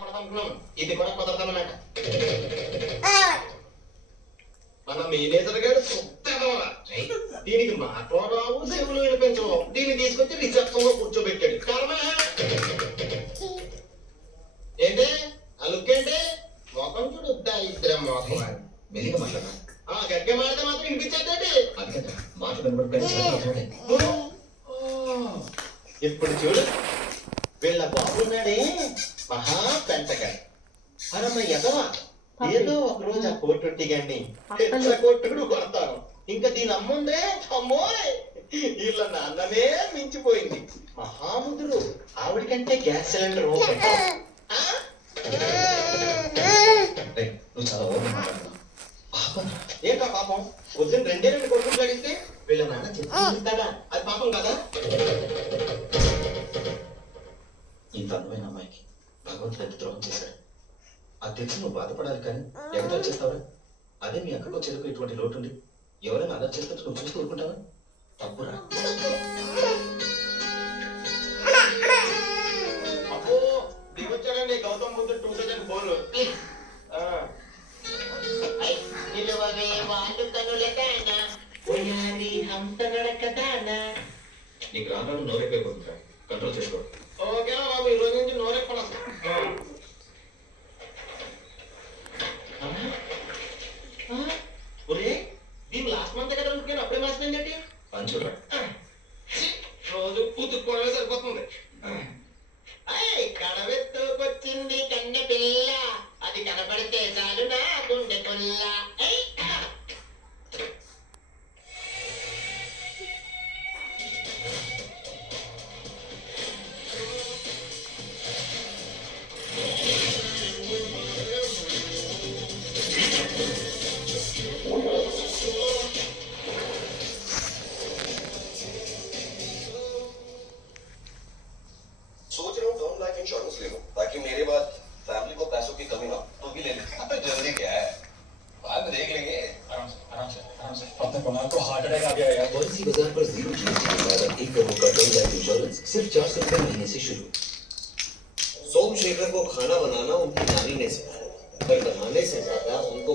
కనపడదనుకున్నాను. ఇది కూడా కుదరదన్నమాట. మన మేనేజర్ గారు సుత్తెదవరా. దీనికి మాటలు రావు, చెవులు వినిపించవు. దీన్ని తీసుకొచ్చి రిసెప్షన్ లో కూర్చోబెట్టాడు. కారణమే ఏంటి ఆ లుక్ ఏంటి? మొఖం చూడు, ఇద్దరు మొఖం. మెల్లిగా మాట్లాడరా. గట్టిగా మాడితే మాత్రం వినిపించేటండి. అది కదా మాట వినబడిపోయింది. ఇప్పుడు చూడు, వీళ్ళ బాబున్నాడే మహా పెంటగా. అరమ్మ ఎదవా, ఏదో ఒక రోజు ఆ కోటొట్టి గాని కొట్టుడు కొడతాను. ఇంకా దీని అమ్ముందే అమ్మోయ్, వీళ్ళ నాన్ననే మించిపోయింది. మహాముదురు ఆవిడికంటే గ్యాస్ సిలిండర్ నువ్వు చాలా ఓపెన్ మాట్లాడుతున్నావు. ఏంటా పాపం? పొద్దున్న రెండే కొడుకులు అడిగితే వీళ్ళ నాన్న చెప్తాడా? అది పాపం కదా. ఇంత అందమైన అమ్మాయికి భగవంతుడు ఎంత ద్రోహం చేశాడు. అది తెలిసి నువ్వు బాధపడాలి, కానీ ఎక్కడ వచ్చేస్తావా? అదే మీ అక్కడికి వచ్చేందుకు ఇటువంటి లోటు ఉంది. ఎవరైనా అలా చేస్తే నువ్వు చూసి ఊరుకుంటావా? తప్పురా. అబ్బో దిగొచ్చాడండి గౌతమ్ బుద్ధుడు 2004. నీకు రాను నోరెక్కిపోతుంటా, కంట్రోల్ చేసుకో. ఓకేనా బాబు, ఈ రోజు నుంచి నోరెప్పను అసలు. ఒరే, దీని లాస్ట్ మంత్ కదా అనుకున్నాను, అప్పుడే మాసింది ఏంటి? పంచురా. రోజు ఉతుక్కోవడమే సరిపోతుంది. కడవెత్తుకొచ్చింది కన్నె పిల్ల, అది కనపడితే చాలు నా గుండె కొల్ల. सोच रहा हूँ टर्म लाइफ इंश्योरेंस ले लूं ताकि मेरे बाद फैमिली को पैसों की कमी ना हो। तू भी ले ले। अबे जल्दी क्या है, बाद में देख लेंगे। आराम से। अपने कमाल को हार्ट अटैक आ गया यार। पॉलिसी बाजार पर 0 जीएसटी के बाद 1 करोड़ का टर्म लाइफ इंश्योरेंस सिर्फ 400 रुपए महीने से शुरू। सोमशेखर को खाना बनाना उनकी नानी ने सिखाया, पर बनाने से ज्यादा उनको